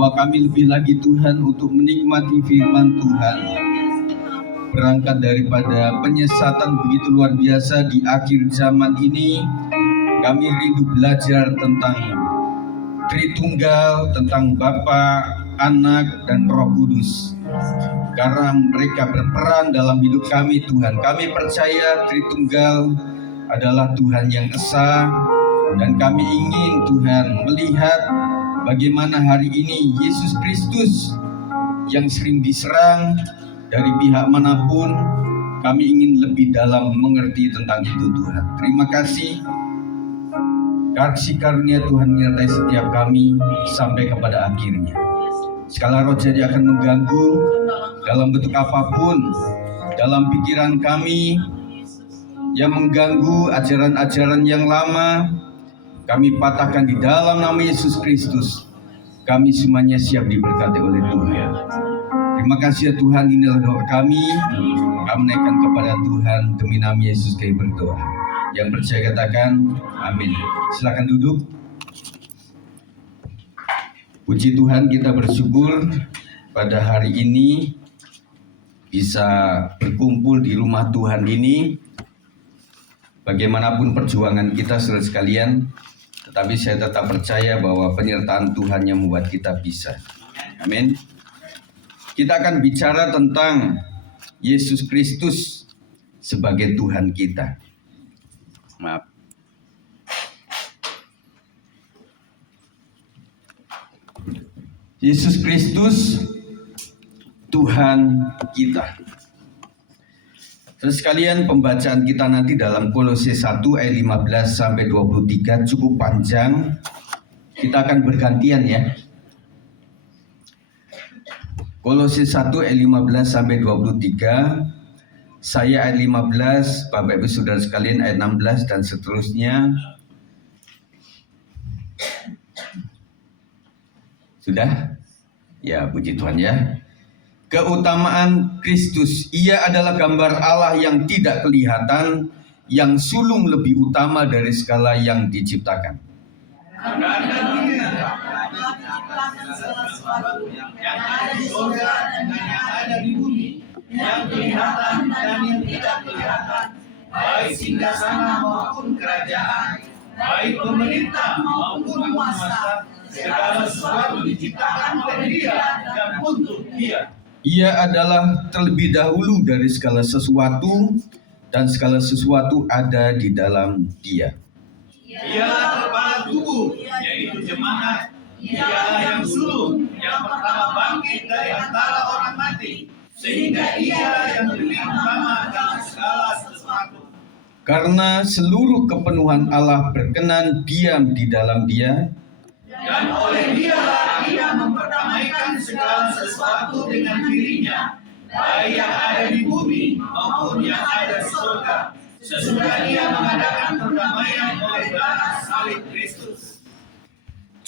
Bawa kami lebih lagi Tuhan untuk menikmati firman Tuhan. Berangkat daripada penyesatan begitu luar biasa di akhir zaman ini, kami rindu belajar tentang Tritunggal, tentang Bapa, Anak, dan Roh Kudus. Karena mereka berperan dalam hidup kami Tuhan. Kami percaya Tritunggal adalah Tuhan yang esa, dan kami ingin Tuhan melihat bagaimana hari ini Yesus Kristus yang sering diserang dari pihak manapun, kami ingin lebih dalam mengerti tentang itu Tuhan. Terima kasih. Kasih karunia Tuhan menyertai setiap kami sampai kepada akhirnya. Segala roh jadi akan mengganggu dalam bentuk apapun dalam pikiran kami yang mengganggu ajaran-ajaran yang lama, kami patahkan di dalam nama Yesus Kristus. Kami semuanya siap diberkati oleh Tuhan. Terima kasih ya Tuhan, inilah doa kami. Kami naikkan kepada Tuhan demi nama Yesus kami berdoa. Yang percaya katakan amin. Silakan duduk. Puji Tuhan, kita bersyukur pada hari ini bisa berkumpul di rumah Tuhan ini. Bagaimanapun perjuangan kita saudara sekalian, tetapi saya tetap percaya bahwa penyertaan Tuhan yang membuat kita bisa. Amin. Kita akan bicara tentang Yesus Kristus sebagai Tuhan kita. Maaf. Yesus Kristus Tuhan kita. Terus sekalian, pembacaan kita nanti dalam Kolose 1 ayat 15 sampai 23 cukup panjang. Kita akan bergantian ya. Kolose 1 ayat 15 sampai 23. Saya ayat 15, Bapak Ibu Saudara sekalian ayat 16 dan seterusnya. Sudah? Ya, puji Tuhan ya. Keutamaan Kristus, ia adalah gambar Allah yang tidak kelihatan, yang sulung lebih utama dari segala yang diciptakan. Yang kelihatan dan yang tidak kelihatan, baik singgasana maupun kerajaan, baik pemerintah maupun penguasa, segala sesuatu diciptakan oleh Dia dan untuk Dia. Ia adalah terlebih dahulu dari segala sesuatu, dan segala sesuatu ada di dalam Dia. Ialah kepala tubuh, yaitu jemaat. Ialah yang sulung, yang pertama bangkit dari antara orang mati, sehingga Ia yang lebih utama dalam segala sesuatu. Karena seluruh kepenuhan Allah berkenan diam di dalam Dia, dan oleh Dialah Ia memperdamaikan segala sesuatu dengan dirinya, baik yang ada di bumi maupun yang ada di surga, sesudah Ia mengadakan perdamaian oleh darah salib Kristus.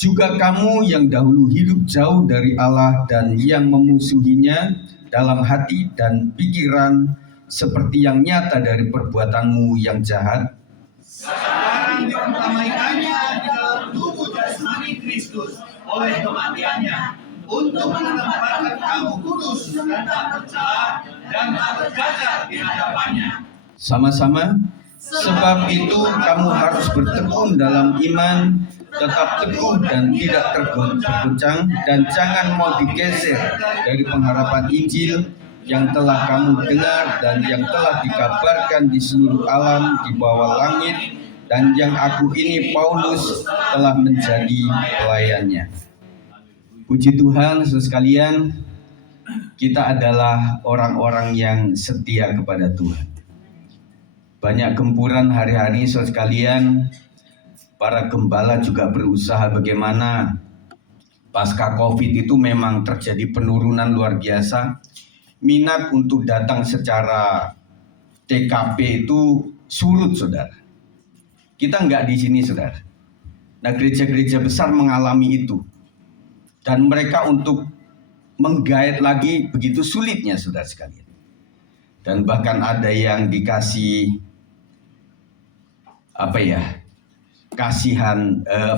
Juga kamu yang dahulu hidup jauh dari Allah dan yang memusuhinya dalam hati dan pikiran, seperti yang nyata dari perbuatanmu yang jahat, sekarang diperdamaikannya di dalam tubuh jasmani Kristus oleh kematiannya, untuk menempatkan kamu kudus dan tak bercela dan tak bercacat di hadapannya. Sama-sama. Sebab itu kamu harus bertekun dalam iman, tetap teguh dan tidak tergoncang, dan jangan mau digeser dari pengharapan Injil yang telah kamu dengar dan yang telah dikabarkan di seluruh alam di bawah langit, dan yang aku ini Paulus telah menjadi pelayannya. Puji Tuhan, saudara sekalian, kita adalah orang-orang yang setia kepada Tuhan. Banyak gempuran hari-hari, saudara sekalian. Para gembala juga berusaha bagaimana pasca COVID itu memang terjadi penurunan luar biasa. Minat untuk datang secara TKP itu surut, saudara. Kita enggak di sini, saudara. Nah, gereja-gereja besar mengalami itu. Dan mereka untuk menggait lagi begitu sulitnya, saudara sekalian. Dan bahkan ada yang dikasih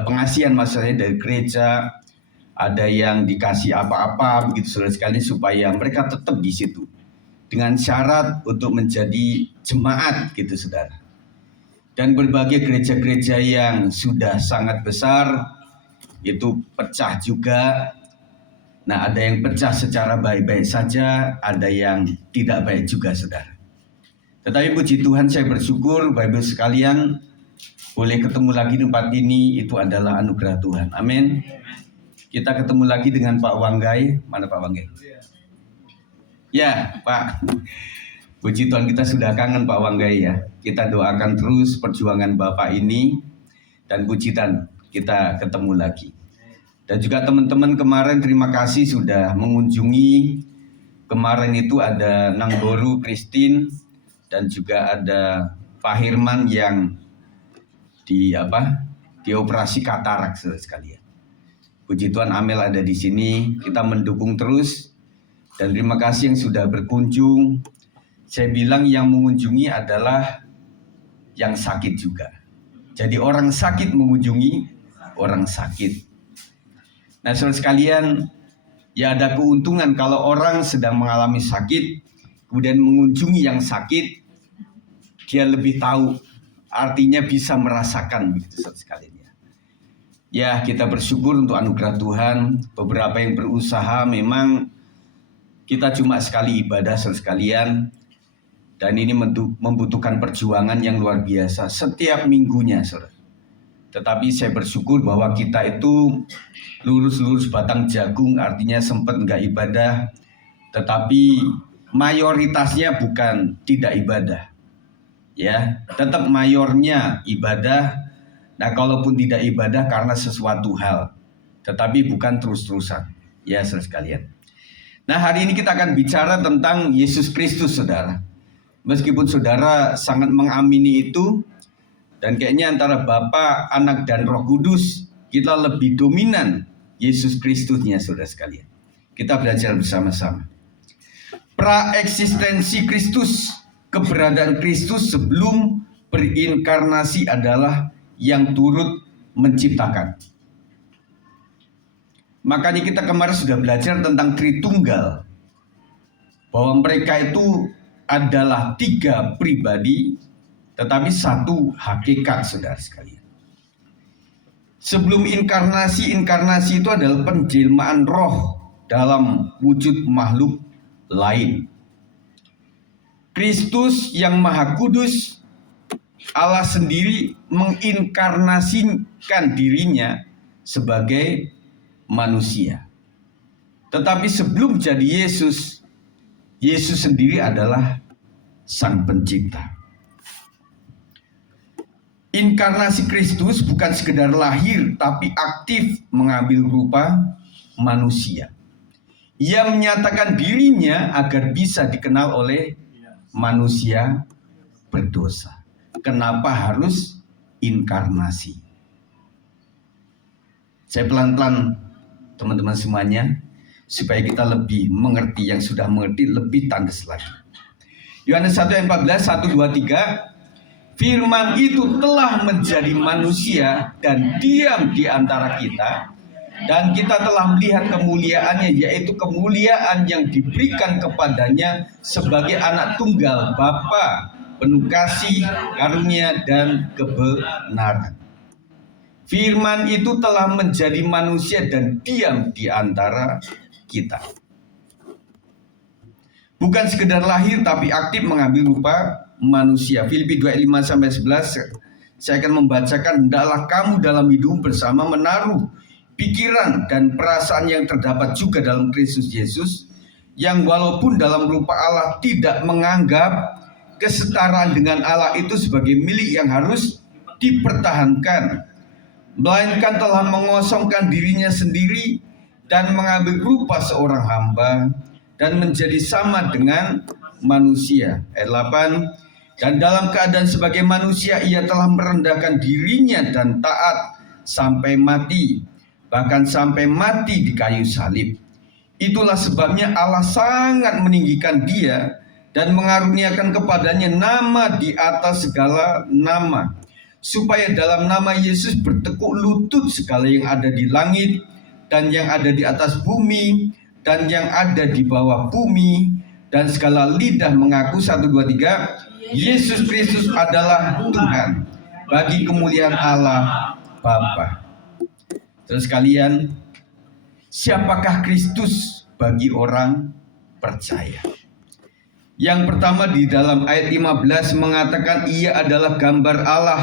pengasihan maksudnya dari gereja, ada yang dikasih apa-apa begitu saudara sekalian supaya mereka tetap di situ dengan syarat untuk menjadi jemaat gitu saudara. Dan berbagai gereja-gereja yang sudah sangat besar itu pecah juga. Nah, ada yang pecah secara baik-baik saja, ada yang tidak baik juga saudara. Tetapi puji Tuhan, saya bersyukur Bapak Ibu sekalian boleh ketemu lagi di tempat ini, itu adalah anugerah Tuhan. Amin. Kita ketemu lagi dengan Pak Wanggai. Mana Pak Wanggai? Ya Pak, puji Tuhan kita sudah kangen Pak Wanggai ya. Kita doakan terus perjuangan Bapak ini, dan puji Tuhan kita ketemu lagi. Dan juga teman-teman kemarin terima kasih sudah mengunjungi. Kemarin itu ada Nangboru Christine dan juga ada Pak Herman yang dioperasi katarak saudara sekalian. Puji Tuhan Amel ada di sini, kita mendukung terus dan terima kasih yang sudah berkunjung. Saya bilang yang mengunjungi adalah yang sakit juga. Jadi orang sakit mengunjungi orang sakit. Nah saudara sekalian, ya ada keuntungan kalau orang sedang mengalami sakit, kemudian mengunjungi yang sakit, dia lebih tahu, artinya bisa merasakan begitu saudara sekalian ya. Ya kita bersyukur untuk anugerah Tuhan. Beberapa yang berusaha memang kita cuma sekali ibadah saudara sekalian, dan ini membutuhkan perjuangan yang luar biasa setiap minggunya saudara. Tetapi saya bersyukur bahwa kita itu lurus-lurus batang jagung, artinya sempat nggak ibadah, tetapi mayoritasnya bukan tidak ibadah. Ya, tetap mayornya ibadah. Nah, kalaupun tidak ibadah karena sesuatu hal, tetapi bukan terus-terusan. Ya, saudara sekalian. Nah, hari ini kita akan bicara tentang Yesus Kristus, saudara. Meskipun saudara sangat mengamini itu, dan kayaknya antara Bapa, Anak, dan Roh Kudus, kita lebih dominan Yesus Kristusnya, saudara sekalian. Kita belajar bersama-sama. Praeksistensi Kristus, keberadaan Kristus sebelum berinkarnasi adalah yang turut menciptakan. Makanya kita kemarin sudah belajar tentang Tritunggal, bahwa mereka itu adalah 3 pribadi, tetapi satu hakikat, saudara sekalian. Sebelum inkarnasi itu adalah penjelmaan roh dalam wujud makhluk lain. Kristus yang Maha Kudus, Allah sendiri menginkarnasikan dirinya sebagai manusia. Tetapi sebelum jadi Yesus, Yesus sendiri adalah Sang Pencipta. Inkarnasi Kristus bukan sekedar lahir, tapi aktif mengambil rupa manusia. Ia menyatakan dirinya agar bisa dikenal oleh manusia berdosa. Kenapa harus inkarnasi? Saya pelan-pelan teman-teman semuanya, supaya kita lebih mengerti, yang sudah mengerti lebih tandas lagi. Yohanes 1 ayat 14, 1, 2, 3. Firman itu telah menjadi manusia dan diam di antara kita, dan kita telah melihat kemuliaannya, yaitu kemuliaan yang diberikan kepadanya sebagai anak tunggal Bapa, penuh kasih, karunia, dan kebenaran. Firman itu telah menjadi manusia dan diam di antara kita. Bukan sekedar lahir, tapi aktif mengambil rupa manusia. Filipi 2 ayat 5-11. Saya akan membacakan. Hendaklah kamu dalam hidup bersama menaruh pikiran dan perasaan yang terdapat juga dalam Kristus Yesus, yang walaupun dalam rupa Allah tidak menganggap kesetaraan dengan Allah itu sebagai milik yang harus dipertahankan, melainkan telah mengosongkan dirinya sendiri dan mengambil rupa seorang hamba dan menjadi sama dengan manusia. Ayat 8. Dan dalam keadaan sebagai manusia ia telah merendahkan dirinya dan taat sampai mati, bahkan sampai mati di kayu salib. Itulah sebabnya Allah sangat meninggikan dia dan mengaruniakan kepadanya nama di atas segala nama, supaya dalam nama Yesus bertekuk lutut segala yang ada di langit dan yang ada di atas bumi, dan yang ada di bawah bumi, dan segala lidah mengaku 1, 2, 3, Yesus Kristus adalah Tuhan, bagi kemuliaan Allah Bapa. Terus kalian, siapakah Kristus bagi orang percaya? Yang pertama di dalam ayat 15 mengatakan ia adalah gambar Allah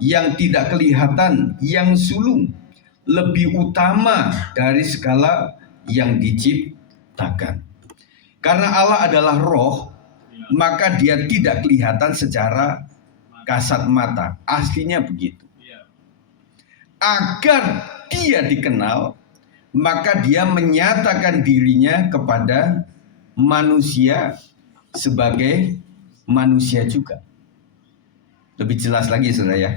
yang tidak kelihatan, yang sulung, lebih utama dari segala yang diciptakan. Karena Allah adalah roh, maka dia tidak kelihatan secara kasat mata. Aslinya begitu. Agar dia dikenal, maka dia menyatakan dirinya kepada manusia sebagai manusia juga. Lebih jelas lagi saudara ya.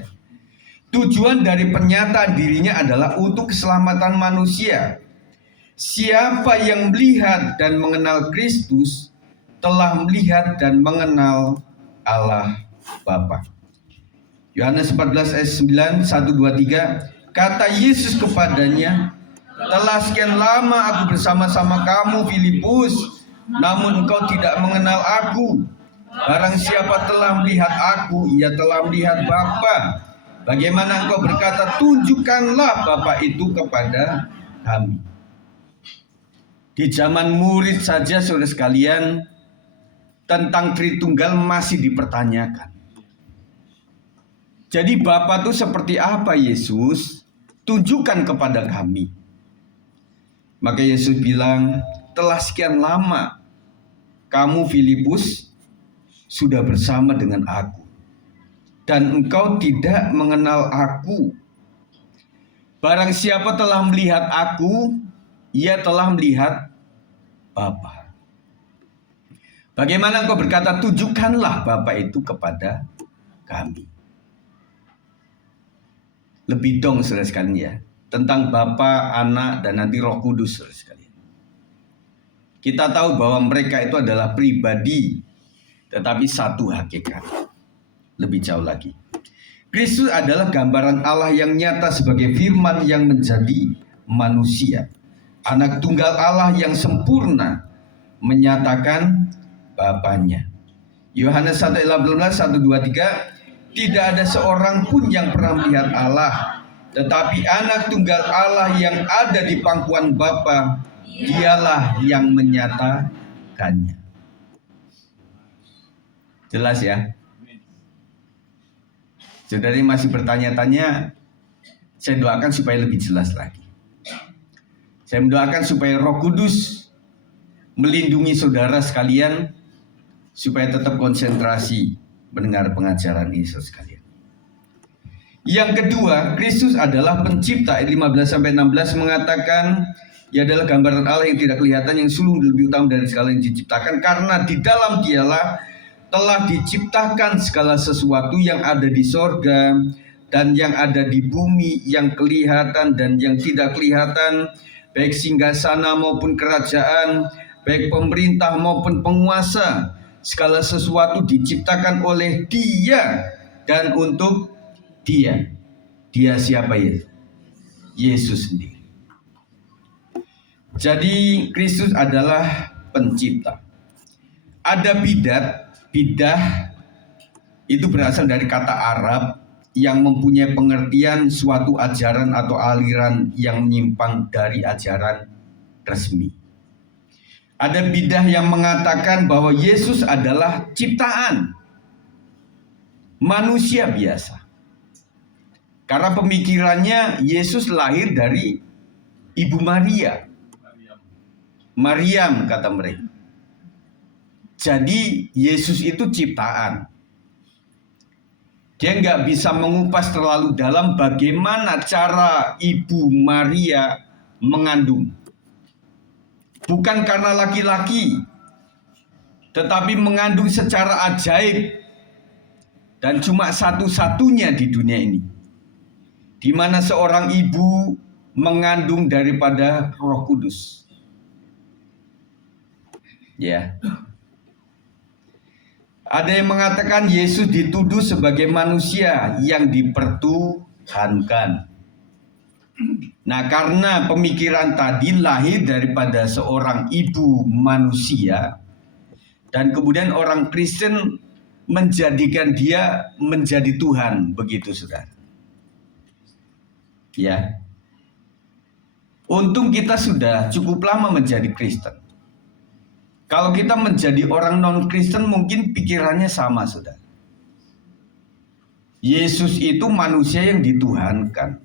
Tujuan dari pernyataan dirinya adalah untuk keselamatan manusia. Siapa yang melihat dan mengenal Kristus telah melihat dan mengenal Allah Bapa. Yohanes 14 ayat 9, 1, 2, 3. Kata Yesus kepadanya, telah sekian lama aku bersama-sama kamu Filipus, namun engkau tidak mengenal aku. Barang siapa telah melihat aku, ia telah melihat Bapa. Bagaimana engkau berkata, tunjukkanlah Bapa itu kepada kami. Di zaman murid saja saudara sekalian, tentang Tritunggal masih dipertanyakan. Jadi Bapa itu seperti apa Yesus? Tunjukkan kepada kami. Maka Yesus bilang, telah sekian lama kamu Filipus sudah bersama dengan aku, dan engkau tidak mengenal aku. Barang siapa telah melihat aku, ia telah melihat Bapa. Bagaimana engkau berkata, tunjukkanlah Bapa itu kepada kami. Lebih dong saudara sekalian ya, tentang Bapa, Anak, dan nanti Roh Kudus saudara sekalian. Kita tahu bahwa mereka itu adalah pribadi, tetapi satu hakikat. Lebih jauh lagi, Kristus adalah gambaran Allah yang nyata sebagai firman yang menjadi manusia. Anak tunggal Allah yang sempurna menyatakan Bapanya. Yohanes 1:18, 1, 2, 3. Tidak ada seorang pun yang pernah melihat Allah, tetapi anak tunggal Allah yang ada di pangkuan Bapa, dialah yang menyatakannya. Jelas ya? Saudari masih bertanya-tanya, saya doakan supaya lebih jelas lagi. Saya mendoakan supaya Roh Kudus melindungi saudara sekalian, supaya tetap konsentrasi mendengar pengajaran ini sekalian. Yang kedua, Kristus adalah pencipta. Ayat 15-16 mengatakan, ia adalah gambaran Allah yang tidak kelihatan, yang sulung lebih utama dari segala yang diciptakan, karena di dalam dialah telah diciptakan segala sesuatu yang ada di sorga dan yang ada di bumi, yang kelihatan dan yang tidak kelihatan, baik singgasana maupun kerajaan, baik pemerintah maupun penguasa. Segala sesuatu diciptakan oleh Dia dan untuk Dia. Dia siapa ya? Yesus sendiri. Jadi Kristus adalah pencipta. Ada bidah itu berasal dari kata Arab yang mempunyai pengertian suatu ajaran atau aliran yang menyimpang dari ajaran resmi. Ada bidah yang mengatakan bahwa Yesus adalah ciptaan manusia biasa. Karena pemikirannya Yesus lahir dari Ibu Maryam kata mereka. Jadi Yesus itu ciptaan. Dia nggak bisa mengupas terlalu dalam bagaimana cara Ibu Maria mengandung. Bukan karena laki-laki, tetapi mengandung secara ajaib. Dan cuma satu-satunya di dunia ini, di mana seorang ibu mengandung daripada Roh Kudus. Ya. Ada yang mengatakan Yesus dituduh sebagai manusia yang dipertuhankan. Nah, karena pemikiran tadi lahir daripada seorang ibu manusia, dan kemudian orang Kristen menjadikan dia menjadi Tuhan, begitu saudara. Ya, untung kita sudah cukup lama menjadi Kristen. Kalau kita menjadi orang non-Kristen mungkin pikirannya sama, saudara. Yesus itu manusia yang dituhankan.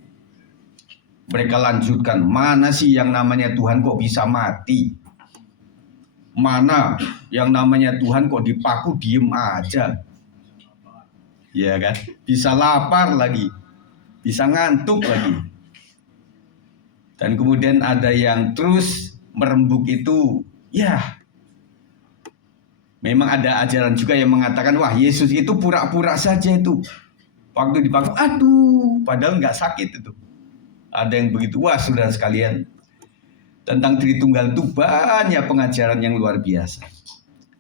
Mereka lanjutkan, mana sih yang namanya Tuhan kok bisa mati? Mana yang namanya Tuhan kok dipaku diem aja? Ya kan? Bisa lapar lagi, bisa ngantuk lagi. Dan kemudian ada yang terus merembuk itu, ya memang ada ajaran juga yang mengatakan, wah Yesus itu pura-pura saja itu. Waktu dipaku, aduh, padahal nggak sakit itu. Ada yang begitu. Wah, saudara sekalian, tentang Tritunggal itu banyak pengajaran yang luar biasa.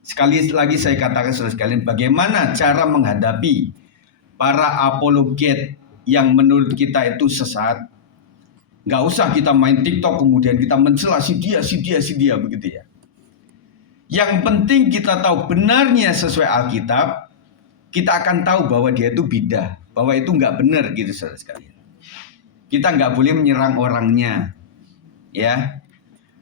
Sekali lagi saya katakan, saudara sekalian, bagaimana cara menghadapi para apologet yang menurut kita itu sesat. Nggak usah kita main TikTok kemudian kita mencela si dia begitu ya. Yang penting kita tahu benarnya sesuai Alkitab, kita akan tahu bahwa dia itu bidah, bahwa itu nggak benar gitu, saudara sekalian. Kita nggak boleh menyerang orangnya, ya.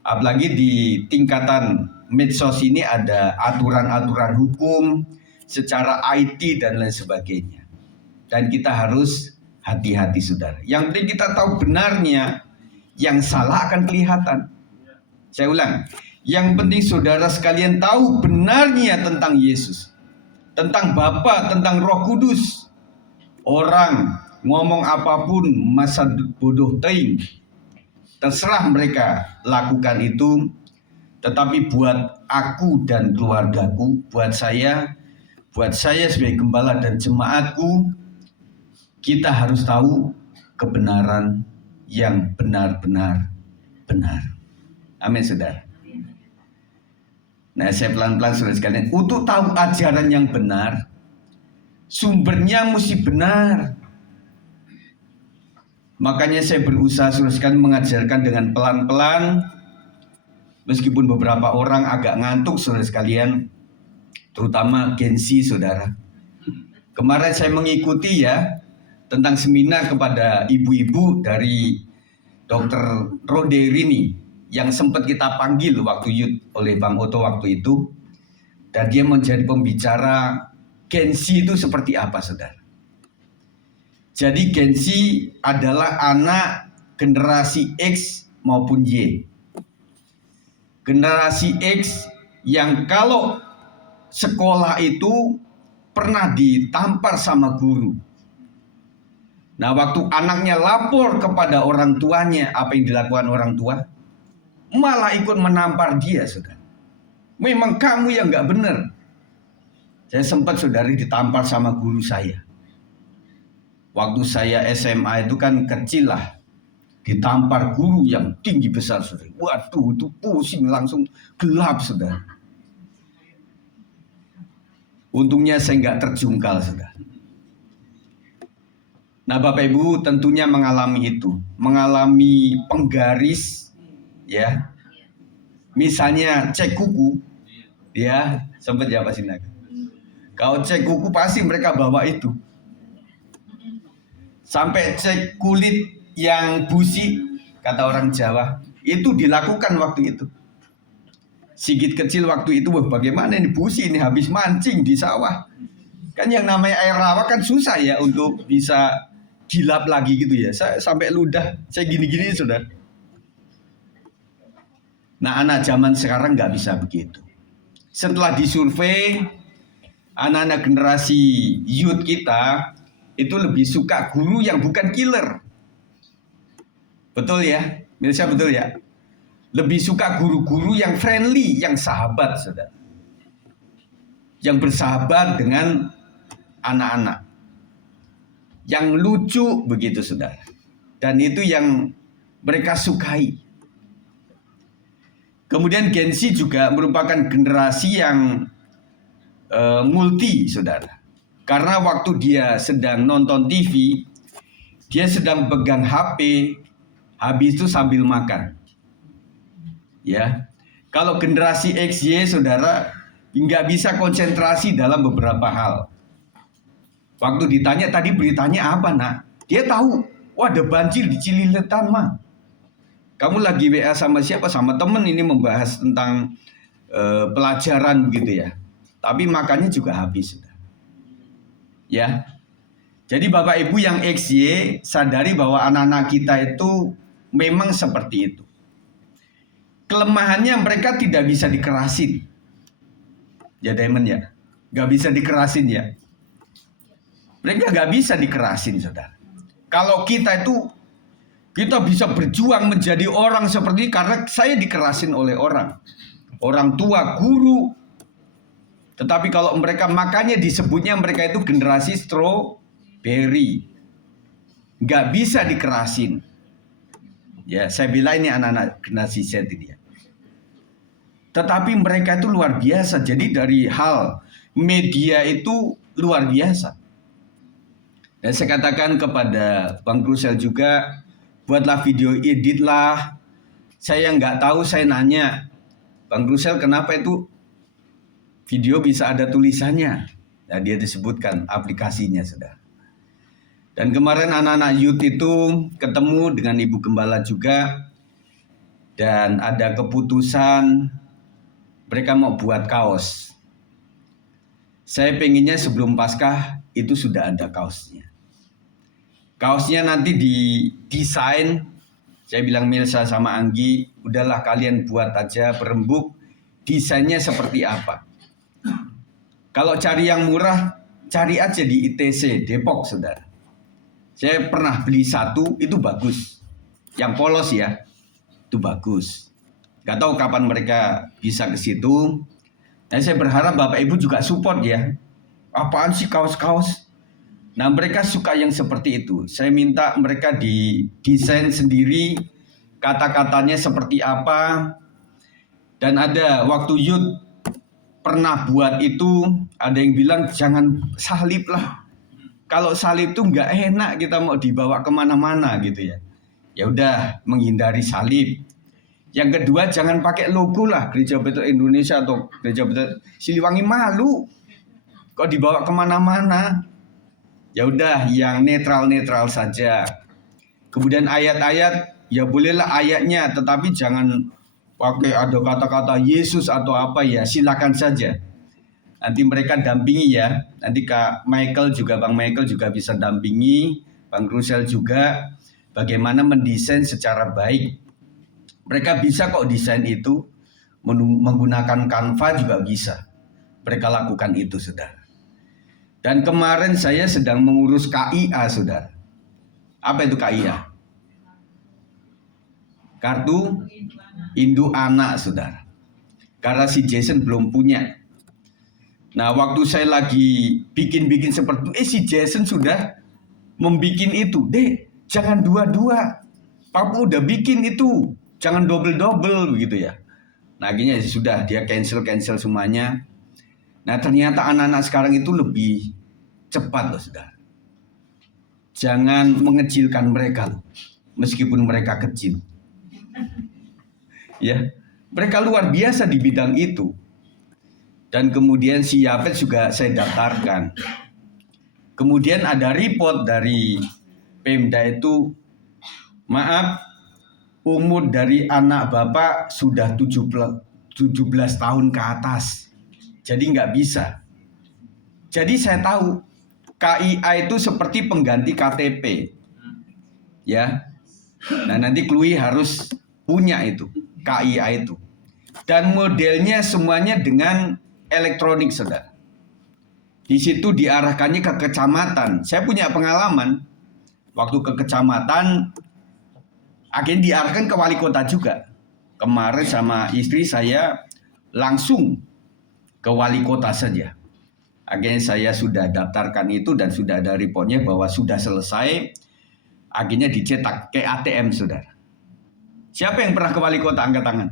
Apalagi di tingkatan medsos ini ada aturan-aturan hukum secara IT dan lain sebagainya. Dan kita harus hati-hati, saudara. Yang penting kita tahu benarnya, yang salah akan kelihatan. Saya ulang, yang penting saudara sekalian tahu benarnya tentang Yesus, tentang Bapa, tentang Roh Kudus. Orang ngomong apapun masa bodoh teing, terserah mereka lakukan itu. Tetapi buat aku dan keluargaku, buat saya sebagai gembala dan jemaatku, kita harus tahu kebenaran yang benar-benar benar. Amin, saudara. Nah, saya pelan-pelan, saudara sekalian, untuk tahu ajaran yang benar, sumbernya mesti benar. Makanya saya berusaha, saudara sekalian, mengajarkan dengan pelan-pelan, meskipun beberapa orang agak ngantuk, saudara sekalian, terutama Gen Z, saudara. Kemarin saya mengikuti ya tentang seminar kepada ibu-ibu dari Dr. Rode Rini yang sempat kita panggil waktu youth oleh Bang Oto waktu itu, dan dia menjadi pembicara Gen Z itu seperti apa, saudara. Jadi Gen Z adalah anak generasi X maupun Y. Generasi X yang kalau sekolah itu pernah ditampar sama guru. Nah, waktu anaknya lapor kepada orang tuanya, apa yang dilakukan orang tua? Malah ikut menampar dia, saudara. Memang kamu yang nggak benar. Saya sempat, saudari, ditampar sama guru saya. Waktu saya SMA itu kan kecil lah. Ditampar guru yang tinggi besar, saudara. Waduh, itu pusing, langsung gelap, saudara. Untungnya saya nggak terjungkal, saudara. Nah, Bapak Ibu tentunya mengalami itu. Mengalami penggaris, ya. Misalnya cek kuku, ya. Sempat ya Pak Sinaga. Kalau cek kuku pasti mereka bawa itu. Sampai cek kulit yang busi, kata orang Jawa, itu dilakukan waktu itu. Sigit kecil waktu itu, wah bagaimana ini busi ini habis mancing di sawah. Kan yang namanya air rawa kan susah ya untuk bisa gilap lagi gitu ya. Saya sampai ludah, saya gini-gini sudah. Nah, anak zaman sekarang nggak bisa begitu. Setelah disurvei, anak-anak generasi youth kita itu lebih suka guru yang bukan killer. Betul ya? Mirsa, betul ya? Lebih suka guru-guru yang friendly, yang sahabat, saudara. Yang bersahabat dengan anak-anak. Yang lucu begitu, saudara. Dan itu yang mereka sukai. Kemudian Gen Z juga merupakan generasi yang multi, saudara. Karena waktu dia sedang nonton TV, dia sedang pegang HP, habis itu sambil makan. Ya, kalau generasi XY, saudara, nggak bisa konsentrasi dalam beberapa hal. Waktu ditanya tadi beritanya apa, nak? Dia tahu, wah ada banjir di Cililitan, mah. Kamu lagi WA sama siapa? Sama temen, ini membahas tentang pelajaran begitu ya. Tapi makannya juga habis, sudah. Ya. Jadi Bapak Ibu yang XY, sadari bahwa anak-anak kita itu memang seperti itu. Kelemahannya mereka tidak bisa dikerasin. Ya Diamond ya, nggak bisa dikerasin ya. Mereka nggak bisa dikerasin, saudara. Kalau kita itu, kita bisa berjuang menjadi orang seperti ini karena saya dikerasin oleh orang. Orang tua, guru. Tetapi kalau mereka makanya disebutnya mereka itu generasi strawberry. Nggak bisa dikerasin. Ya, saya bilang ini anak-anak generasi Z ini ya. Tetapi mereka itu luar biasa. Jadi dari hal media itu luar biasa. Dan saya katakan kepada Bang Krusel juga, buatlah video, editlah. Saya nggak tahu, saya nanya, Bang Krusel kenapa itu video bisa ada tulisannya? Nah, dia disebutkan aplikasinya, sudah. Dan kemarin anak-anak youth itu ketemu dengan Ibu Gembala juga. Dan ada keputusan mereka mau buat kaos. Saya pengennya sebelum Paskah itu sudah ada kaosnya. Kaosnya nanti didesain. Saya bilang Milsa sama Anggi, udahlah kalian buat aja berembuk. Desainnya seperti apa. Kalau cari yang murah, cari aja di ITC, Depok, saudara. Saya pernah beli satu, itu bagus. Yang polos ya, itu bagus. Gak tahu kapan mereka bisa ke situ. Nah, saya berharap Bapak Ibu juga support ya. Apaan sih kaos-kaos? Nah, mereka suka yang seperti itu. Saya minta mereka didesain sendiri, kata-katanya seperti apa. Dan ada waktu youth pernah buat itu, ada yang bilang jangan salib lah. Kalau salib itu nggak enak, kita mau dibawa kemana-mana gitu ya. Ya udah, menghindari salib. Yang kedua, jangan pakai logo lah, Gereja Betel Indonesia atau Gereja Betel Siliwangi, malu. Kok dibawa kemana-mana? Ya udah, yang netral-netral saja. Kemudian ayat-ayat, ya bolehlah ayatnya, tetapi jangan pakai ada kata-kata Yesus atau apa ya, silakan saja. Nanti mereka dampingi ya. Nanti Kak Michael juga, Bang Michael juga bisa dampingi, Bang Krusel juga, bagaimana mendesain secara baik. Mereka bisa kok desain itu, menggunakan Canva juga bisa. Mereka lakukan itu, saudara. Dan kemarin saya sedang mengurus KIA, saudara. Apa itu KIA? Kartu Induk Anak, saudara. Karena si Jason belum punya. Nah, waktu saya lagi bikin-bikin seperti itu, si Jason sudah membikin itu. Jangan dua-dua. Papa udah bikin itu. Jangan double-double begitu ya. Nah, akhirnya sudah dia cancel semuanya. Nah, ternyata anak-anak sekarang itu lebih cepat loh, saudara. Jangan mengecilkan mereka loh, meskipun mereka kecil. Ya, mereka luar biasa di bidang itu. Dan kemudian si Yafet juga saya daftarkan. Kemudian ada report dari Pemda itu, maaf, umur dari anak bapak sudah 17 tahun ke atas. Jadi nggak bisa. Jadi saya tahu KIA itu seperti pengganti KTP. Ya. Nah, nanti Klui harus punya itu, KIA itu. Dan modelnya semuanya dengan elektronik, saudara. Di situ diarahkannya ke kecamatan. Saya punya pengalaman. Waktu ke kecamatan, akhirnya diarahkan ke wali kota juga. Kemarin sama istri saya langsung ke wali kota saja. Akhirnya saya sudah daftarkan itu dan sudah ada reportnya bahwa sudah selesai. Akhirnya dicetak ke ATM, saudara. Siapa yang pernah ke wali kota? Angkat tangan.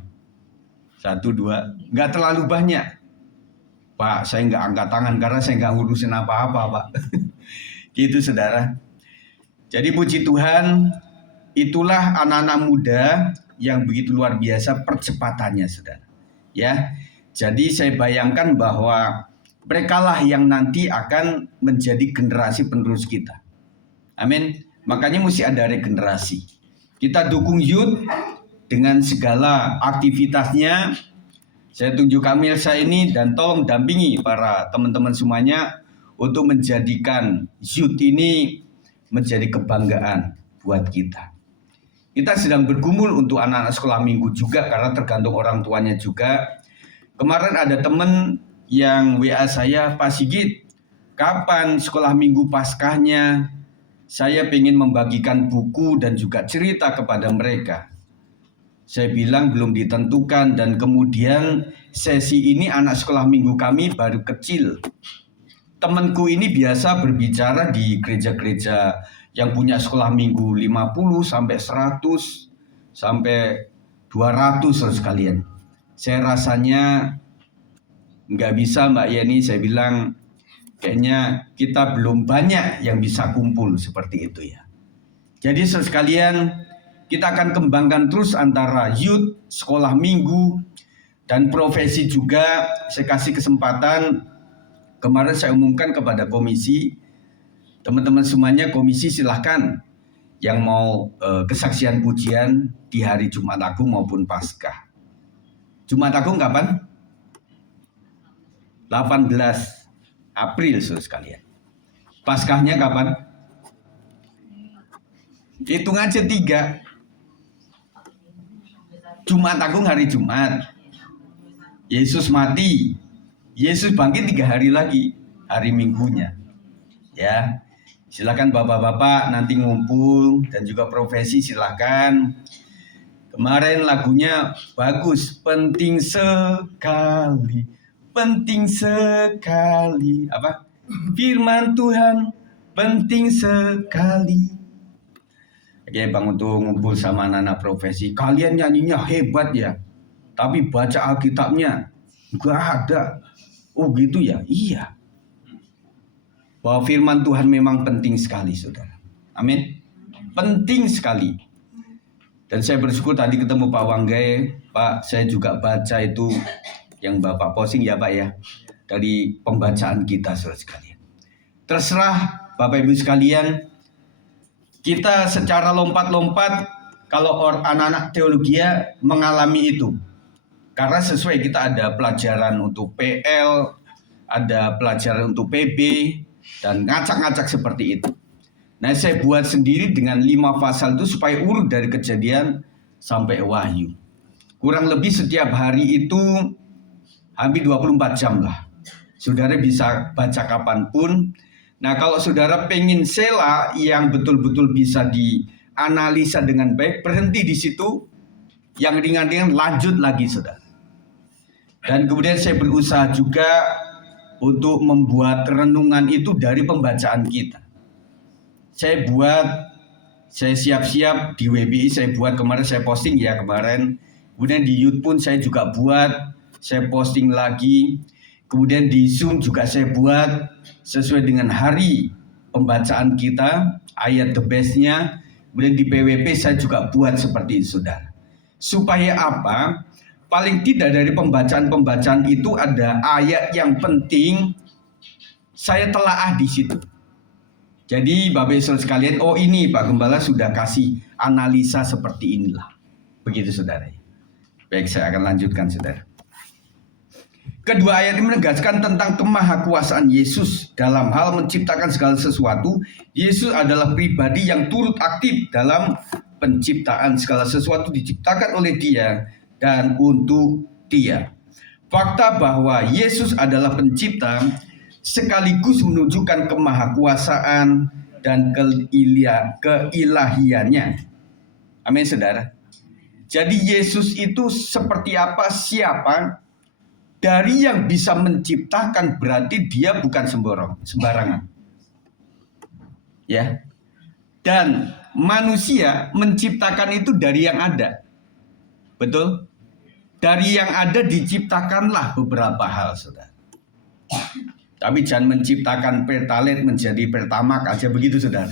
1, 2. Nggak terlalu banyak. Pak, saya nggak angkat tangan karena saya nggak ngurusin apa-apa, Pak. Gitu, saudara. Jadi puji Tuhan, itulah anak-anak muda yang begitu luar biasa percepatannya, saudara. Ya, jadi saya bayangkan bahwa merekalah yang nanti akan menjadi generasi penerus kita. Amin. Makanya mesti ada regenerasi. Kita dukung youth dengan segala aktivitasnya. Saya tunjuk Kamilsa ini dan tolong dampingi para teman-teman semuanya untuk menjadikan youth ini menjadi kebanggaan buat kita. Kita sedang bergumul untuk anak-anak sekolah minggu juga karena tergantung orang tuanya juga. Kemarin ada teman yang WA saya, Pak Sigit, kapan sekolah minggu Paskahnya? Saya ingin membagikan buku dan juga cerita kepada mereka. Saya bilang belum ditentukan dan kemudian sesi ini anak sekolah minggu kami baru kecil. Temanku ini biasa berbicara di gereja-gereja yang punya sekolah minggu 50 sampai 100 sampai 200 sekalian. Saya rasanya nggak bisa Mbak Yeni, saya bilang kayaknya kita belum banyak yang bisa kumpul seperti itu ya. Jadi sekalian kita akan kembangkan terus antara youth, sekolah minggu, dan profesi juga. Saya kasih kesempatan, kemarin saya umumkan kepada komisi, teman-teman semuanya komisi silahkan yang mau kesaksian pujian di hari Jumat Agung maupun Paskah. Jumat Agung kapan? 18 April saudara sekalian. Paskahnya kapan? Hitung aja 3. Jumat Agung hari Jumat. Yesus mati. Yesus bangkit 3 hari lagi, hari Minggunya. Ya. Silakan bapak-bapak nanti ngumpul dan juga profesi silakan. Kemarin lagunya bagus, penting sekali. Penting sekali. Apa? Firman Tuhan penting sekali. Oke Bang, untuk ngumpul sama anak-anak profesi. Kalian nyanyinya hebat ya, tapi baca Alkitabnya gak ada. Oh gitu ya? Iya. Bahwa firman Tuhan memang penting sekali, saudara. Amin. Penting sekali. Dan saya bersyukur tadi ketemu Pak Wanggai. Pak, saya juga baca itu yang Bapak posting ya Pak ya. Dari pembacaan kita saudara sekalian. Terserah Bapak Ibu sekalian. Kita secara lompat-lompat kalau anak-anak teologi mengalami itu. Karena sesuai kita ada pelajaran untuk PL, ada pelajaran untuk PB, dan ngacak-ngacak seperti itu. Nah saya buat sendiri dengan 5 pasal itu supaya urut dari Kejadian sampai Wahyu. Kurang lebih setiap hari itu hampir 24 jam lah. Saudara bisa baca kapanpun. Nah kalau saudara pengen sela yang betul-betul bisa dianalisa dengan baik, berhenti di situ. Yang ringan-ringan lanjut lagi saudara. Dan kemudian saya berusaha juga untuk membuat renungan itu dari pembacaan kita. Saya siap-siap di WBI, saya buat kemarin, saya posting ya kemarin. Kemudian di YouTube pun saya juga buat, saya posting lagi. Kemudian di Zoom juga saya buat sesuai dengan hari pembacaan kita, ayat the best-nya. Kemudian di PWP saya juga buat seperti itu saudara. Supaya apa? Paling tidak dari pembacaan-pembacaan itu ada ayat yang penting saya telaah di situ. Jadi Bapak Ibu sekalian, oh ini Pak Gembala sudah kasih analisa seperti inilah. Begitu saudara. Baik, saya akan lanjutkan saudara. Kedua ayat ini menegaskan tentang kemahakuasaan Yesus dalam hal menciptakan segala sesuatu. Yesus adalah pribadi yang turut aktif dalam penciptaan. Segala sesuatu diciptakan oleh Dia dan untuk Dia. Fakta bahwa Yesus adalah pencipta sekaligus menunjukkan kemahakuasaan dan keilahiannya. Amin saudara. Jadi Yesus itu seperti apa, siapa? Dari yang bisa menciptakan berarti Dia bukan sembarangan. Ya. Dan manusia menciptakan itu dari yang ada. Betul? Dari yang ada diciptakanlah beberapa hal, saudara. Tapi jangan menciptakan Pertalite menjadi Pertamax aja begitu, saudara.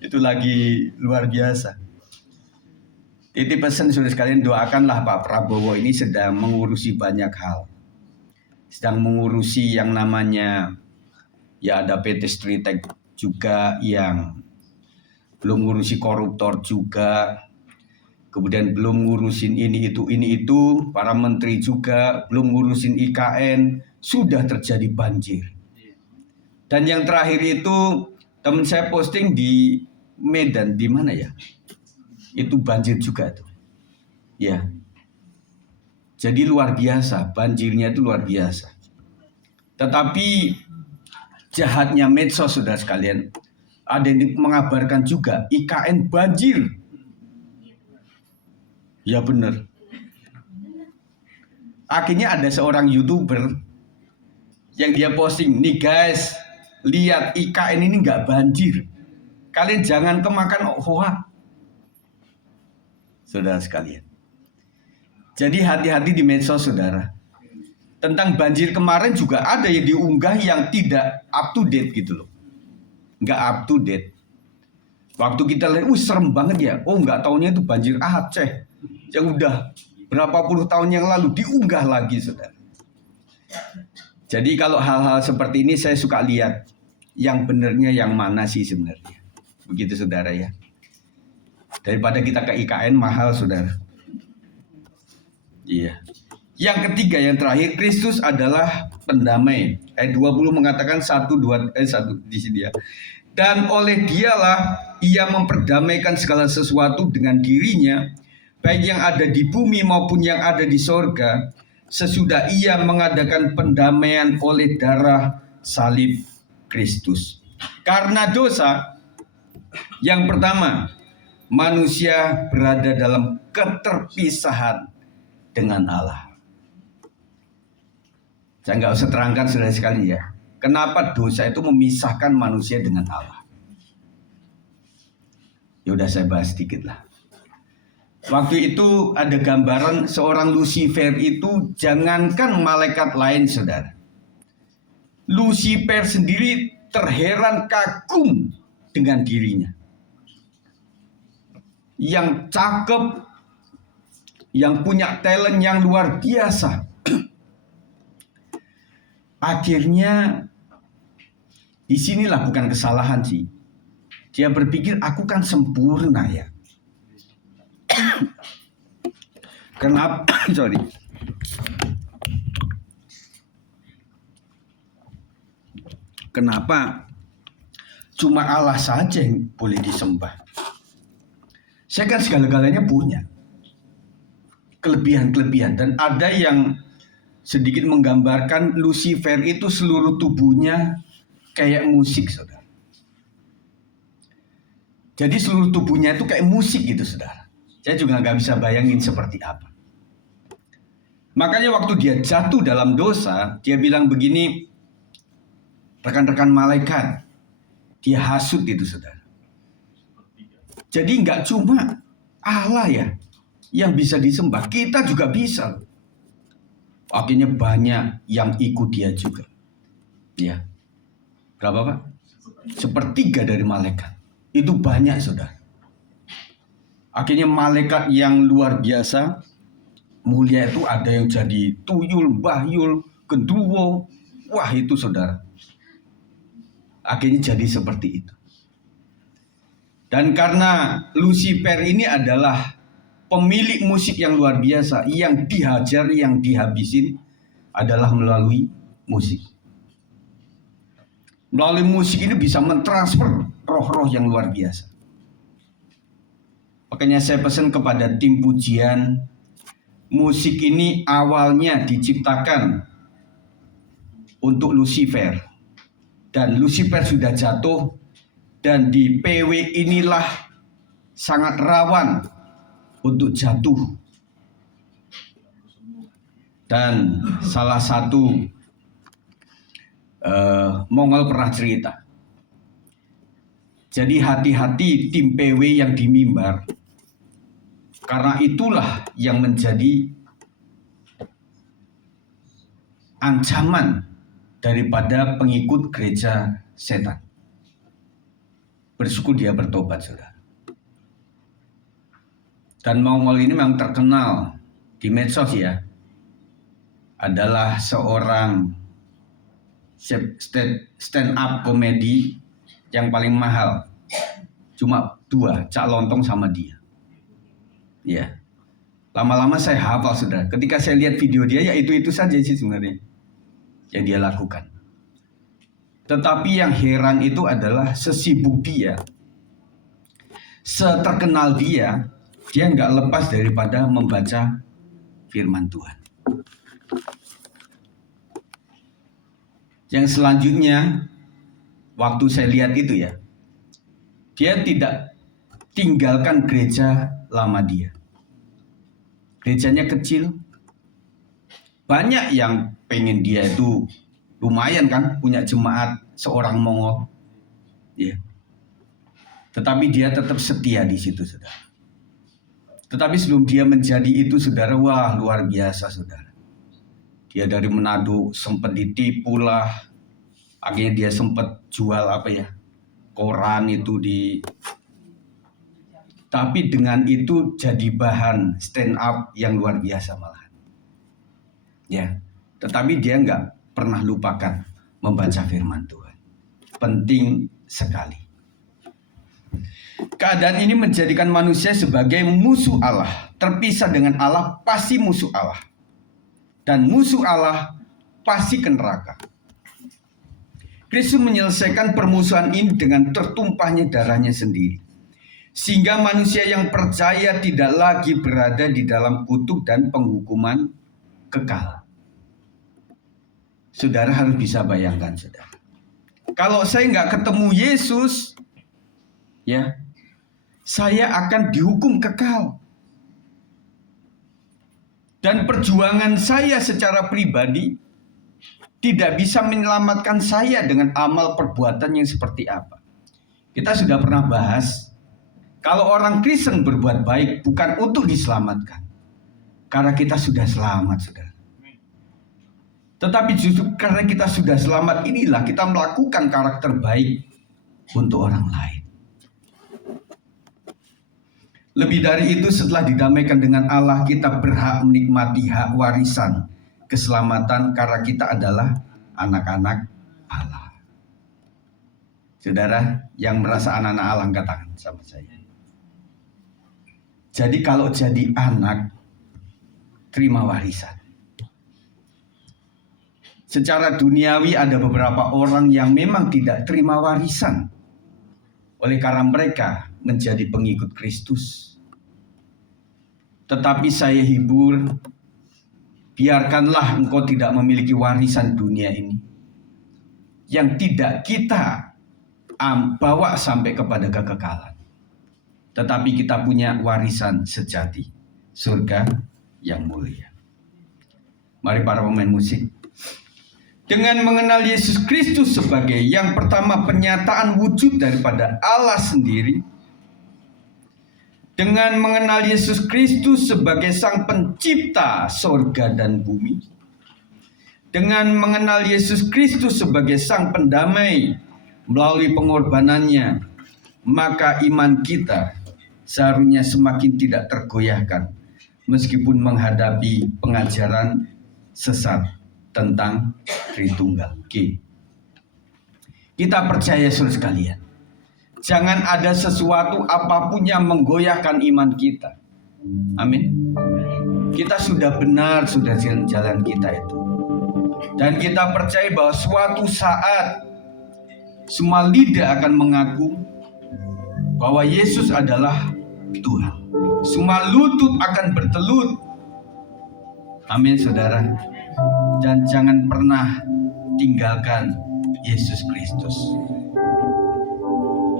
Itu lagi luar biasa. Titip pesan saudara sekalian, doakanlah Pak Prabowo ini sedang mengurusi banyak hal. Sedang mengurusi yang namanya, ya ada PT Stritek juga yang belum ngurusi koruptor juga. Kemudian belum ngurusin ini itu, para menteri juga belum ngurusin IKN, sudah terjadi banjir. Dan yang terakhir itu teman saya posting di Medan, di mana ya? Itu banjir juga tuh. Ya. Jadi luar biasa, banjirnya itu luar biasa. Tetapi jahatnya medsos, saudara sekalian, ada yang mengabarkan juga IKN banjir. Ya benar. Akhirnya ada seorang YouTuber yang dia posting, nih guys, lihat IKN ini nggak banjir. Kalian jangan kemakan hoax. Saudara sekalian. Jadi hati-hati di medsos, saudara. Tentang banjir kemarin juga ada yang diunggah yang tidak up to date gitu loh. Nggak up to date. Waktu kita lihat, serem banget ya. Oh nggak taunya itu banjir Aceh. Yang udah berapa puluh tahun yang lalu diunggah lagi, saudara. Jadi kalau hal-hal seperti ini saya suka lihat yang benernya yang mana sih sebenarnya. Begitu, saudara ya. Daripada kita ke IKN mahal, saudara. Iya. Yang ketiga, yang terakhir, Kristus adalah pendamai. Ayat 20 mengatakan 1 di sini ya. Dan oleh dialah ia memperdamaikan segala sesuatu dengan dirinya, baik yang ada di bumi maupun yang ada di sorga, sesudah ia mengadakan pendamaian oleh darah salib Kristus. Karena dosa, yang pertama, manusia berada dalam keterpisahan dengan Allah. Saya nggak usah terangkan, saudara sekali ya. Kenapa dosa itu memisahkan manusia dengan Allah? Ya udah saya bahas sedikit lah. Waktu itu ada gambaran seorang Lucifer itu jangankan malaikat lain, saudara. Lucifer sendiri terheran kagum dengan dirinya. Yang cakep, yang punya talent yang luar biasa. Akhirnya disinilah bukan kesalahan sih. Dia berpikir aku kan sempurna ya. Kenapa? Sorry. Kenapa cuma Allah saja yang boleh disembah? Saya kan segala-galanya punya kelebihan-kelebihan, dan ada yang sedikit menggambarkan Lucifer itu seluruh tubuhnya kayak musik, saudara. Jadi seluruh tubuhnya itu kayak musik gitu, saudara. Saya juga nggak bisa bayangin seperti apa. Makanya waktu dia jatuh dalam dosa, dia bilang begini, rekan-rekan malaikat, dia hasut itu, saudara. Jadi nggak cuma Allah ya yang bisa disembah, kita juga bisa. Akhirnya banyak yang ikut dia juga. Ya. Berapa, Pak? 1/3 dari malaikat. Itu banyak, saudara. Akhirnya malaikat yang luar biasa, mulia itu ada yang jadi tuyul, bahyul, genderuwo. Wah itu, saudara. Akhirnya jadi seperti itu. Dan karena Lucifer ini adalah pemilik musik yang luar biasa, yang dihajar, yang dihabisin adalah melalui musik. Melalui musik ini bisa mentransfer roh-roh yang luar biasa. Makanya saya pesan kepada tim pujian, musik ini awalnya diciptakan untuk Lucifer. Dan Lucifer sudah jatuh, dan di PW inilah sangat rawan untuk jatuh. Dan salah satu Mongol pernah cerita. Jadi hati-hati tim PW yang di mimbar. Karena itulah yang menjadi ancaman daripada pengikut gereja setan. Bersyukur dia bertobat, saudara. Dan Mongol ini memang terkenal di medsos ya, adalah seorang stand up komedi yang paling mahal. Cuma 2, Cak Lontong sama dia. Ya. Lama-lama saya hafal, saudara. Ketika saya lihat video dia, ya itu saja sih sebenarnya yang dia lakukan. Tetapi yang heran itu adalah sesibuk dia, seterkenal dia nggak lepas daripada membaca firman Tuhan. Yang selanjutnya, waktu saya lihat itu ya, dia tidak tinggalkan gereja lama dia. Gerejanya kecil, banyak yang pengen dia itu lumayan kan, punya jemaat seorang Mongol, ya. Tetapi dia tetap setia di situ, saudara. Tetapi sebelum dia menjadi itu, saudara, wah luar biasa, saudara. Dia dari Manado sempat ditipu lah, akhirnya dia sempat jual koran itu di. Tapi dengan itu jadi bahan stand up yang luar biasa malah. Ya, tetapi dia nggak pernah lupakan membaca firman Tuhan. Penting sekali. Keadaan ini menjadikan manusia sebagai musuh Allah. Terpisah dengan Allah pasti musuh Allah. Dan musuh Allah pasti ke neraka. Kristus menyelesaikan permusuhan ini dengan tertumpahnya darahnya sendiri. Sehingga manusia yang percaya tidak lagi berada di dalam kutuk dan penghukuman kekal. Saudara harus bisa bayangkan, saudara. Kalau saya nggak ketemu Yesus, ya, saya akan dihukum kekal. Dan perjuangan saya secara pribadi tidak bisa menyelamatkan saya dengan amal perbuatan yang seperti apa. Kita sudah pernah bahas, kalau orang Kristen berbuat baik bukan untuk diselamatkan. Karena kita sudah selamat, saudara. Tetapi justru karena kita sudah selamat inilah kita melakukan karakter baik untuk orang lain. Lebih dari itu, setelah didamaikan dengan Allah, kita berhak menikmati hak warisan keselamatan karena kita adalah anak-anak Allah. Saudara yang merasa anak-anak Allah, angkat tangan sama saya. Jadi kalau jadi anak, terima warisan. Secara duniawi ada beberapa orang yang memang tidak terima warisan. Oleh karena mereka menjadi pengikut Kristus. Tetapi saya hibur, biarkanlah engkau tidak memiliki warisan dunia ini. Yang tidak kita bawa sampai kepada kekekalan. Tetapi kita punya warisan sejati, surga yang mulia. Mari para pemain musik. Dengan mengenal Yesus Kristus sebagai yang pertama penyataan wujud daripada Allah sendiri. Dengan mengenal Yesus Kristus sebagai sang pencipta sorga dan bumi. Dengan mengenal Yesus Kristus sebagai sang pendamai melalui pengorbanannya. Maka iman kita seharusnya semakin tidak tergoyahkan. Meskipun menghadapi pengajaran sesat tentang Tritunggal. Kita percaya saudara sekalian, jangan ada sesuatu apapun yang menggoyahkan iman kita. Amin. Kita sudah benar, sudah jalan kita itu. Dan kita percaya bahwa suatu saat semua lidah akan mengaku bahwa Yesus adalah Tuhan. Semua lutut akan bertelut. Amin, saudara. Dan jangan pernah tinggalkan Yesus Kristus.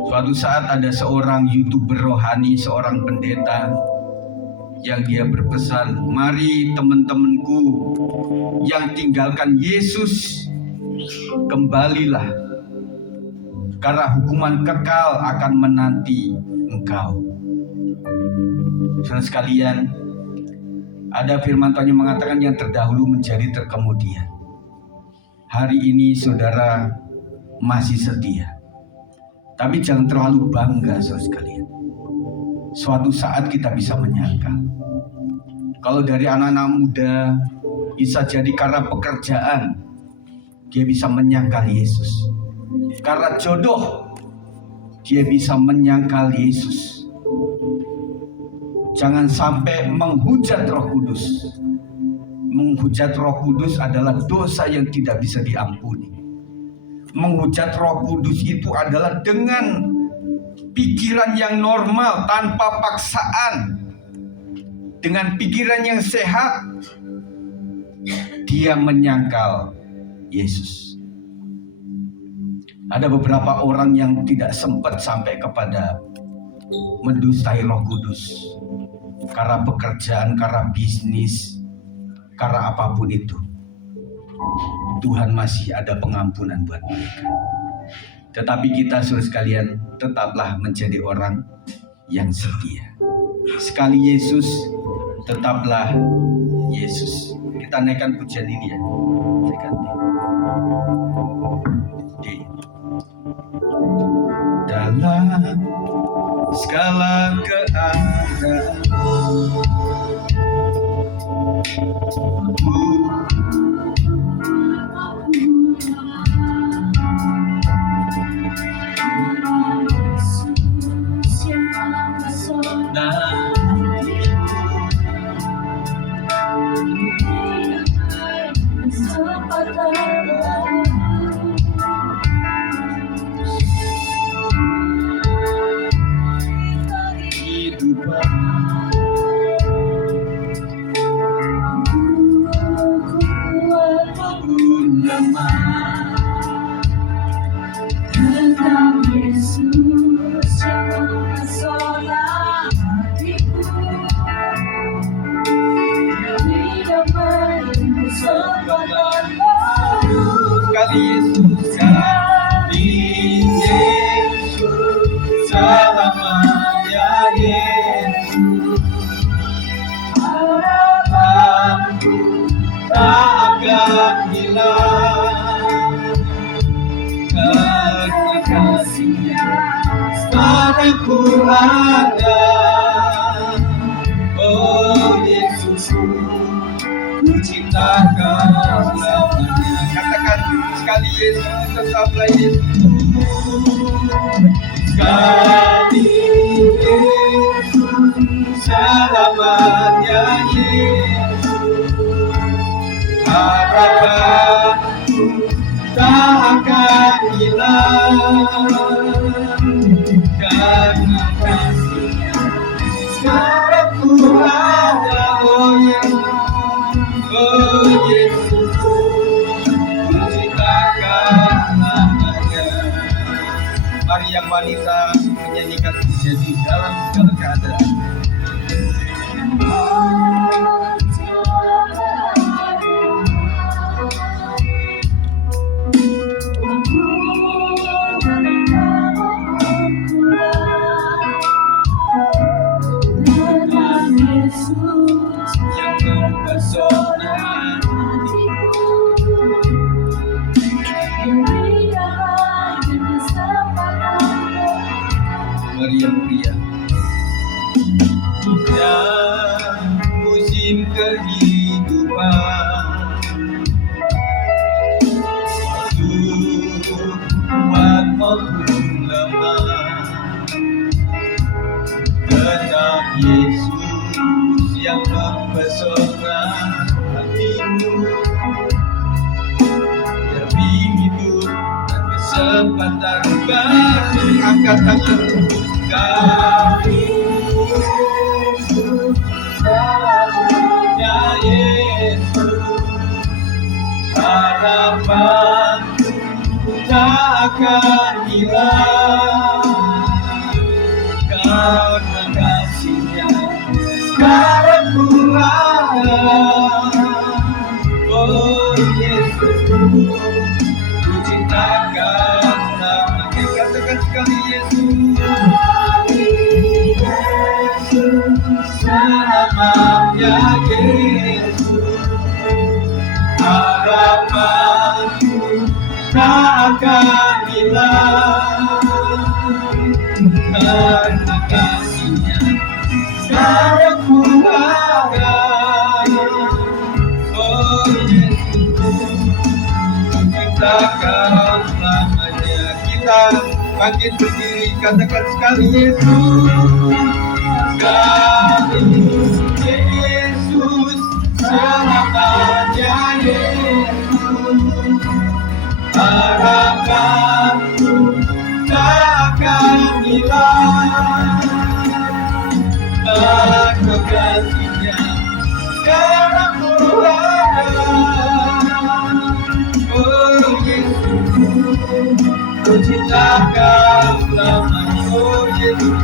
Suatu saat ada seorang YouTuber rohani, seorang pendeta yang dia berpesan, mari teman-temanku yang tinggalkan Yesus, kembalilah. Karena hukuman kekal akan menanti engkau. Saudara sekalian, ada firman Tuhan yang mengatakan yang terdahulu menjadi terkemudian. hari ini saudara masih setia. Tapi jangan terlalu bangga, saudara sekalian. Suatu saat kita bisa menyangkal. Kalau dari anak-anak muda, bisa jadi karena pekerjaan, dia bisa menyangkal Yesus. Karena jodoh, dia bisa menyangkal Yesus. Jangan sampai menghujat Roh Kudus. Menghujat Roh Kudus adalah dosa yang tidak bisa diampuni. Menghujat Roh Kudus itu adalah dengan pikiran yang normal, tanpa paksaan, dengan pikiran yang sehat. Dia menyangkal Yesus. Ada beberapa orang yang tidak sempat sampai kepada mendustai Roh Kudus karena pekerjaan, karena bisnis, karena apapun itu. Tuhan masih ada pengampunan buat mereka. Tetapi kita saudara sekalian tetaplah menjadi orang yang setia. Sekali Yesus, tetaplah Yesus. Kita naikkan pujian ini ya. Saya ganti. D. Dalam segala keadaan ku ada, oh Yesus, ku cintakan selamanya. Katakan sekali Yesus, tetaplah Yesus. Sekali Yesus, selamanya Yesus. Harapanku tak akan hilang. Karena kasih-Nya sekarang ku ada, oh Yesus, ku cintakan namanya. Mari yang wanita menyanyikan pujian di dalam segala keadaan. Yang pria dan musim kehidupan buat maupun lemah, tetap Yesus yang mempesona hatimu. Demi hidup dan kesempatan baru, angkat tangan. Kami Yesus, selamanya Yesus, harapan tak akan hilang. Karena kasih-Nya sekarang ku ada, oh Yesus, ku cintakan namanya. Katakan sekali Yesus. Selamanya Yesus, harapanku Kita bangkit berdiri, katakan sekali Yesus. Sekali Yesus, selamanya Yesus. Harapanku takkan hilang. Aku kasihnya sekarang mulai. Oh Yesus, ku cintakan selamanya. Oh Yesus,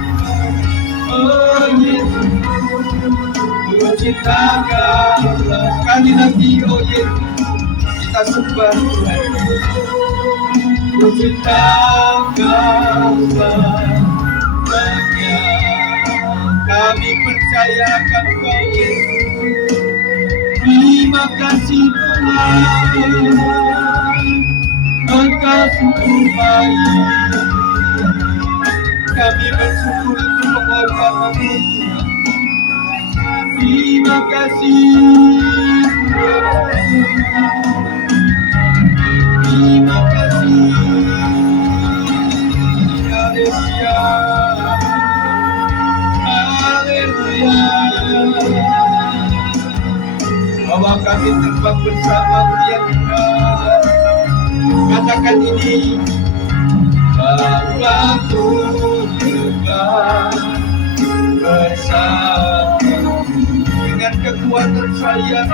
oh Yesus, ku cintakan selamanya. Sekali lagi oh Yesus, kita sembah Tuhan. Ku cintakan selamanya. Kami percayakan Kau Yesus. Terima kasih Tuhan, Engkau sungguh baik. Kami bersyukur untuk pengorbanan-Mu Tuhan. Terima kasih Tuhan. Terima kasih. Haleluya. Haleluya. Bahwa kami terbang bersama ya Tuhan. Katakan ini. Bahwa ku terbang bersama dengan kekuatan saya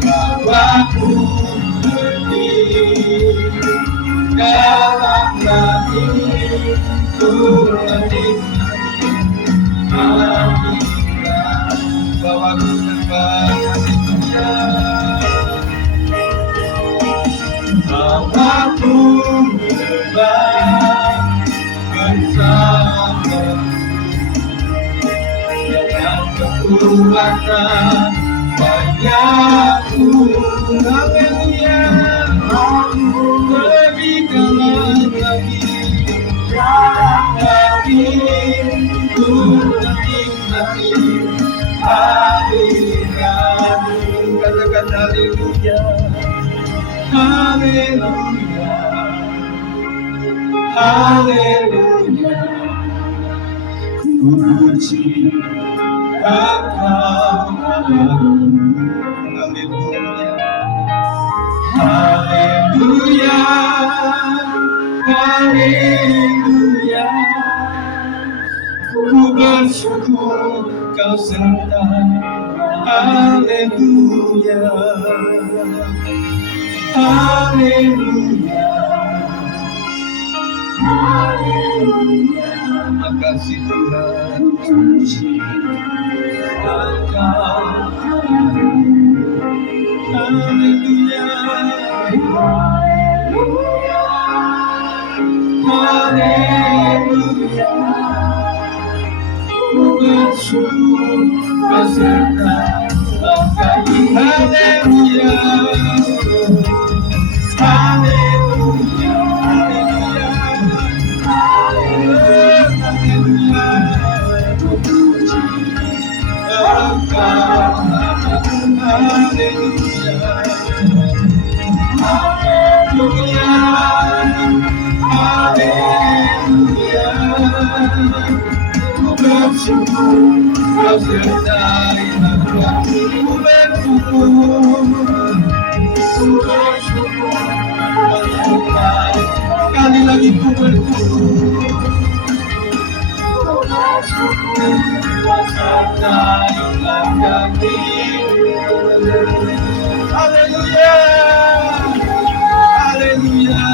bahwa ku berdiri dalam hati Tuhan bahwa ku terbang bahwa ku terbang bersama dengan kekuatan banyak-Mu. Haleluya. Lebih dalam lagi ku menikmati hadirat-Mu. Katakan haleluya. Haleluya. Haleluya. Puji Engkau. Haleluya. Haleluya. Haleluya. Ku bersyukur Kau sertai. Haleluya. Haleluya. Haleluya. Makasih Tuhan. Puji Engkau. Haleluya. Haleluya. Haleluya. Ku bersyukur beserta bangkai. Haleluya. Haleluya. Haleluya. Haleluya. Puji Engkau. Haleluya. Haleluya. Haleluya. Ku bersyukur Kau sertai aku. Ku bersyukur. Ku bersyukur Kau sertai. Sekali lagi ku bersyukur. Ku bersyukur Kau sertai kami. Haleluya. Haleluya.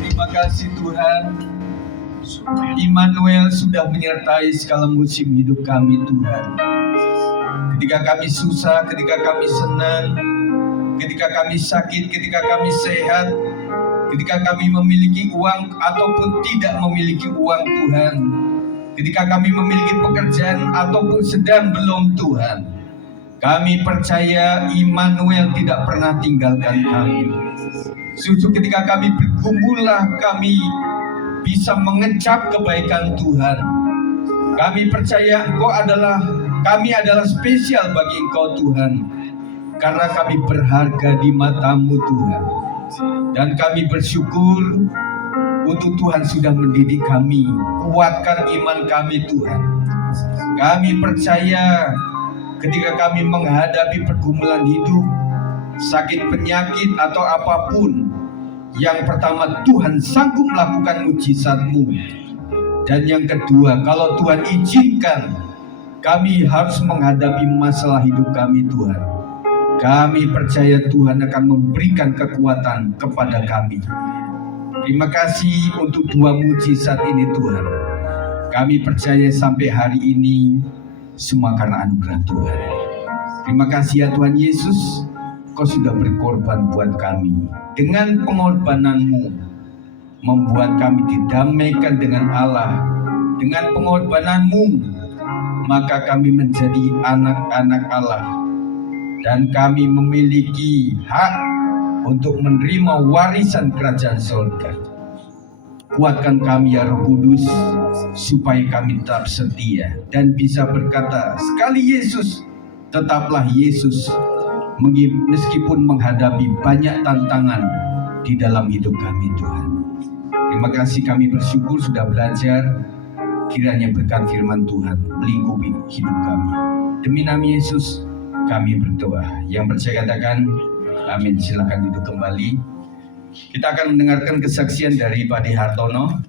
Terima kasih Tuhan. Immanuel sudah menyertai segala musim hidup kami Tuhan. Ketika kami susah, ketika kami senang, ketika kami sakit, ketika kami sehat, ketika kami memiliki uang ataupun tidak memiliki uang Tuhan, ketika kami memiliki pekerjaan ataupun sedang belum Tuhan, kami percaya Immanuel tidak pernah tinggalkan kami. Justru ketika kami bergumulah, kami bisa mengecap kebaikan Tuhan. Kami percaya kami adalah spesial bagi Engkau Tuhan, karena kami berharga di mata-Mu Tuhan. Dan kami bersyukur untuk Tuhan sudah mendidik kami, kuatkan iman kami Tuhan. Kami percaya ketika kami menghadapi pergumulan hidup, sakit penyakit atau apapun, yang pertama Tuhan sanggup melakukan mujizat-Mu. Dan yang kedua, kalau Tuhan izinkan kami harus menghadapi masalah hidup kami Tuhan, kami percaya Tuhan akan memberikan kekuatan kepada kami. Terima kasih untuk 2 mujizat ini Tuhan. Kami percaya sampai hari ini semua karena anugerah Tuhan. Terima kasih ya Tuhan Yesus, Kau sudah berkorban buat kami. Dengan pengorbanan-Mu membuat kami didamaikan dengan Allah. Dengan pengorbanan-Mu maka kami menjadi anak-anak Allah, dan kami memiliki hak untuk menerima warisan kerajaan surga. Kuatkan kami ya Roh Kudus, supaya kami tetap setia dan bisa berkata sekali Yesus, tetaplah Yesus, meskipun menghadapi banyak tantangan di dalam hidup kami Tuhan. Terima kasih, kami bersyukur sudah belajar. Kiranya berkat firman Tuhan melingkupi hidup kami. Demi nama Yesus kami berdoa. Yang percaya katakan amin. Silakan duduk kembali. Kita akan mendengarkan kesaksian dari Pak Hartono.